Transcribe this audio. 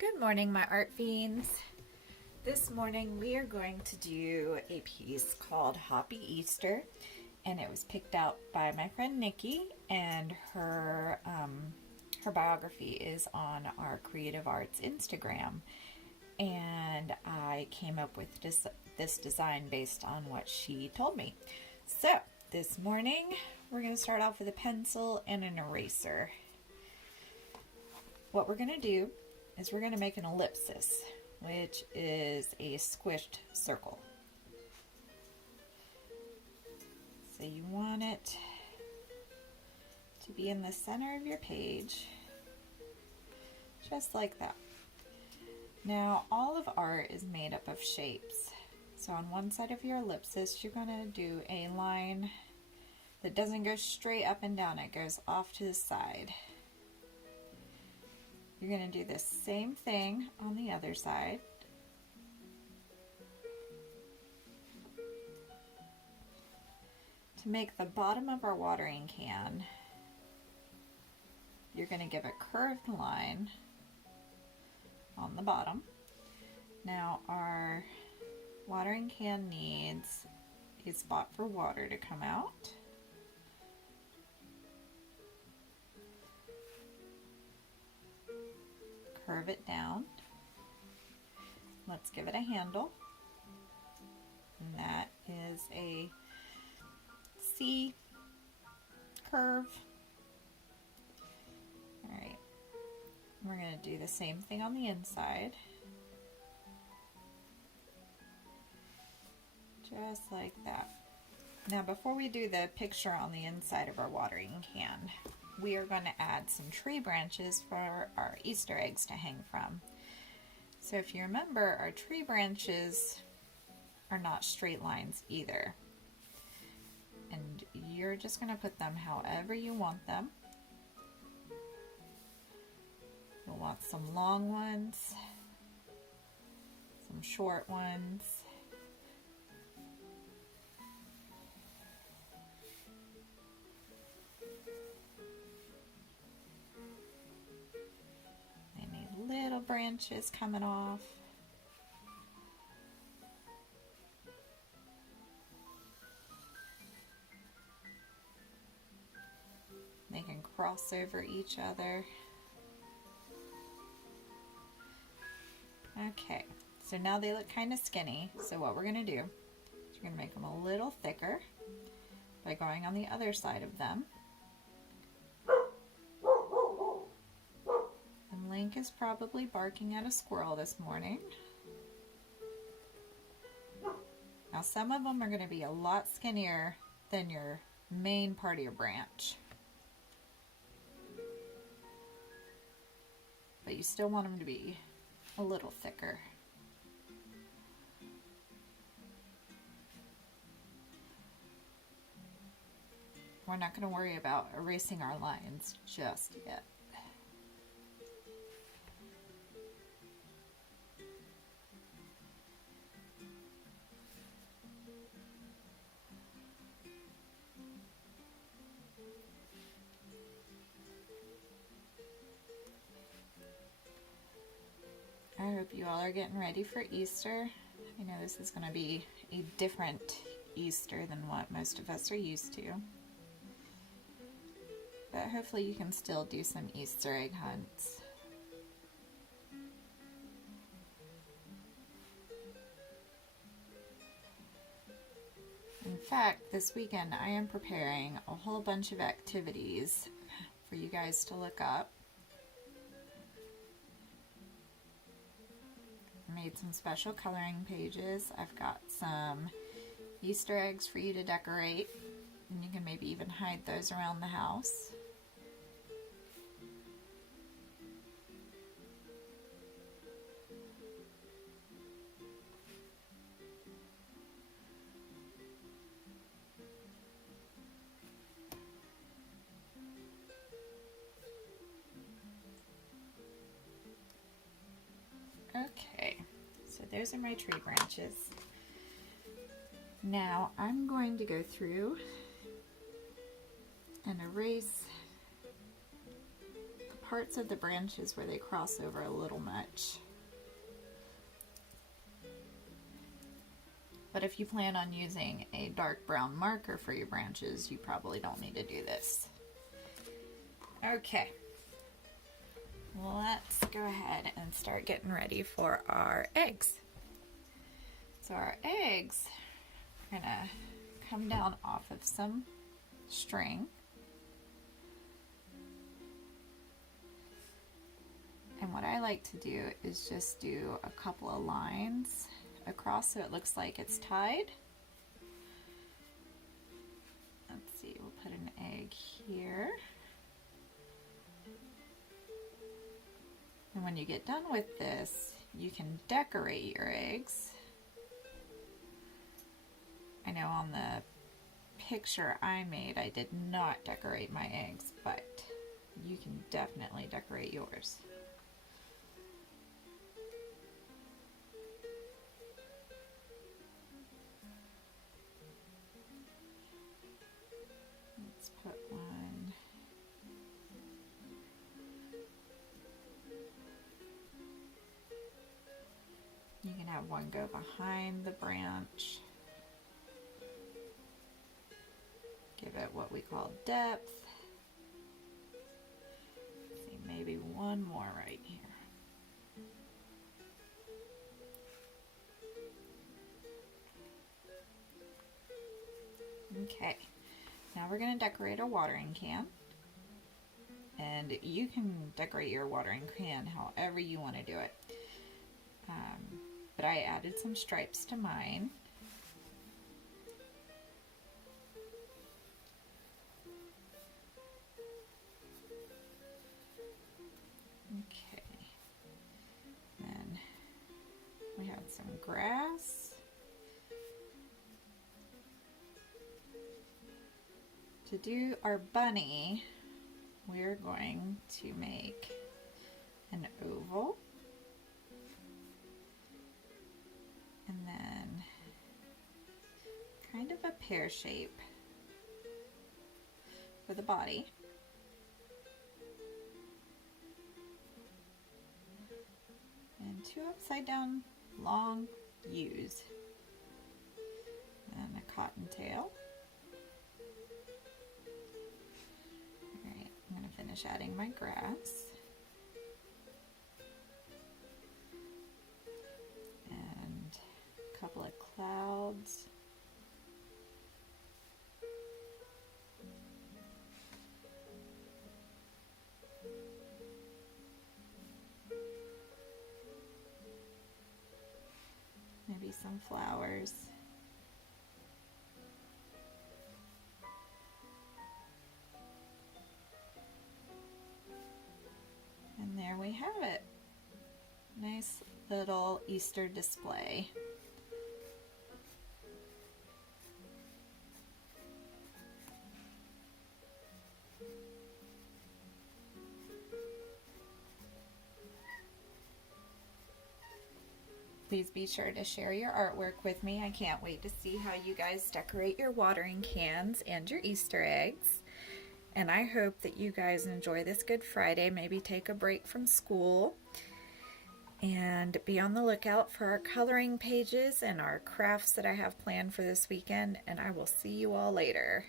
Good morning, my art fiends. This morning we are going to do a piece called Hoppy Easter, and it was picked out by my friend Nikki, and her biography is on our Creative Arts Instagram. And I came up with this design based on what she told me. So this morning we're going to start off with a pencil and an eraser. What we're going to do is we're going to make an ellipsis, which is a squished circle. So you want it to be in the center of your page, just like that. Now, all of art is made up of shapes. So on one side of your ellipsis, you're going to do a line that doesn't go straight up and down, it goes off to the side. You're going to do the same thing on the other side. To make the bottom of our watering can, you're going to give a curved line on the bottom. Now our watering can needs a spot for water to come out. Curve it down. Let's give it a handle. And that is a C curve. All right. We're going to do the same thing on the inside. Just like that. Now before we do the picture on the inside of our watering can, we are going to add some tree branches for our Easter eggs to hang from. So if you remember, our tree branches are not straight lines either. And you're just going to put them however you want them. You'll want some long ones, some short ones. Little branches coming off. They can cross over each other. Okay, so now they look kind of skinny. So what we're going to do is we're going to make them a little thicker by going on the other side of them. Link is probably barking at a squirrel this morning. Now some of them are going to be a lot skinnier than your main part of your branch. But you still want them to be a little thicker. We're not going to worry about erasing our lines just yet. I hope you all are getting ready for Easter. I know this is going to be a different Easter than what most of us are used to. But hopefully you can still do some Easter egg hunts. In fact, this weekend I am preparing a whole bunch of activities for you guys to look up. Made some special coloring pages. I've got some Easter eggs for you to decorate, and you can maybe even hide those around the house. Okay, so those are my tree branches. Now I'm going to go through and erase parts of the branches where they cross over a little much. But if you plan on using a dark brown marker for your branches, you probably don't need to do this. Okay, let's go ahead and start getting ready for our eggs. So our eggs are gonna come down off of some string. And what I like to do is just do a couple of lines across so it looks like it's tied. Let's see, we'll put an egg here. And when you get done with this, you can decorate your eggs. I know on the picture I made, I did not decorate my eggs, but you can definitely decorate yours. Let's put one. You can have one go behind the branch. Give it what we call depth. Let's see, maybe one more right here. Okay, now we're going to decorate a watering can. And you can decorate your watering can however you want to do it. But I added some stripes to mine. Okay, then we had some grass. To do our bunny, we're going to make an oval. And then kind of a pear shape for the body. And two upside down long U's. And a cottontail. Alright, I'm going to finish adding my grass. And a couple of clouds. Maybe some flowers. And there we have it. Nice little Easter display. Please be sure to share your artwork with me. I can't wait to see how you guys decorate your watering cans and your Easter eggs. And I hope that you guys enjoy this Good Friday, maybe take a break from school, and be on the lookout for our coloring pages and our crafts that I have planned for this weekend, and I will see you all later.